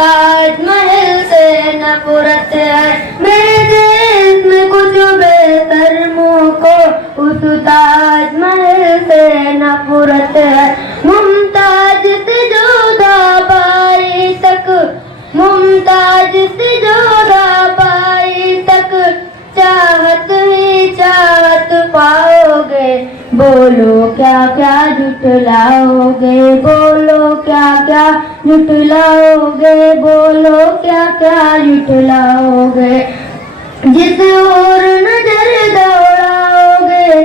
ताजमहल से नफरत है, मेरे दिल में कुछ बेहतर मुझको उस ताजमहल से नफरत है। मुमताज से जोधा पाई तक, मुमताज से जोधा पाई तक चाहत ही चाहत पाओगे। बोलो क्या क्या जुटलाओगे, बोलो क्या क्या जुटलाओगे, बोलो क्या क्या जुटलाओगे। जिस ओर नजर दौड़ाओगे,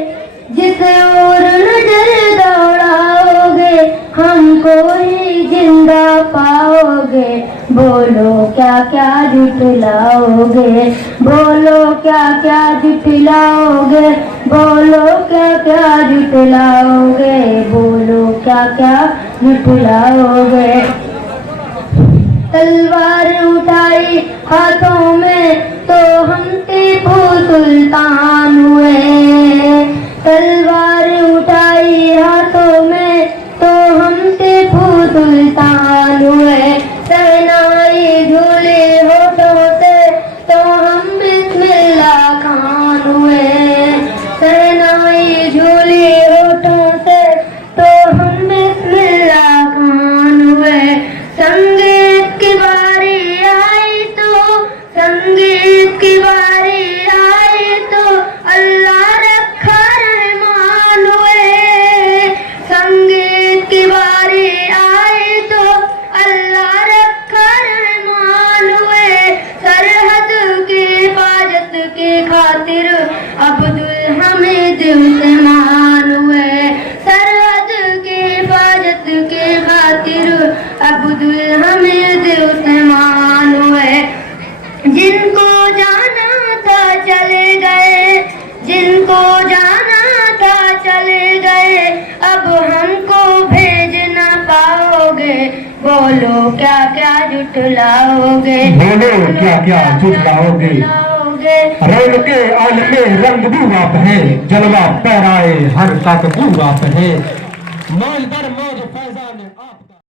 जिस ओर नजर दौड़ाओगे, हमको ही जिंदा पाओगे। बोलो क्या क्या जुटलाओगे, बोलो क्या क्या जुटलाओगे, बोलो क्या क्या जुटलाओगे, बोलो क्या क्या जुटलाओगे। तलवार उठाई हाथों में तो हम टीपू सुल्तान हुए, तलवार उठाई हाथों में तो हम टीपू सुल्तान हुए। शहनाई झूले होठों से तो हम बिस्मिल्लाह खान हुए, शहनाई झूले होठों से तो हम बिस्मिल्लाह खान हुए। संगीत की बारी आई तो, संगीत की बारी आई तो अल्लाह रखा रहमान हुए, संगीत की बारी आई तो अल्लाह रखा रहमान हुए। सरहद की हिफाजत की खातिर अब्दुल हमीद उस्मान हुए, सरहद की हिफाजत की खातिर अब्दुल हमीद उस्मान हुए। जिनको जाना था चले गए, जिनको जाना था चले गए, अब हमको भेज ना पाओगे। बोलो क्या क्या जुटलाओगे, बोलो क्या क्या जुटलाओगे। रंग के आलमे रंग भी आप है, जलवा पैराए हर तक आप है। मौज दर मौज फैजान आप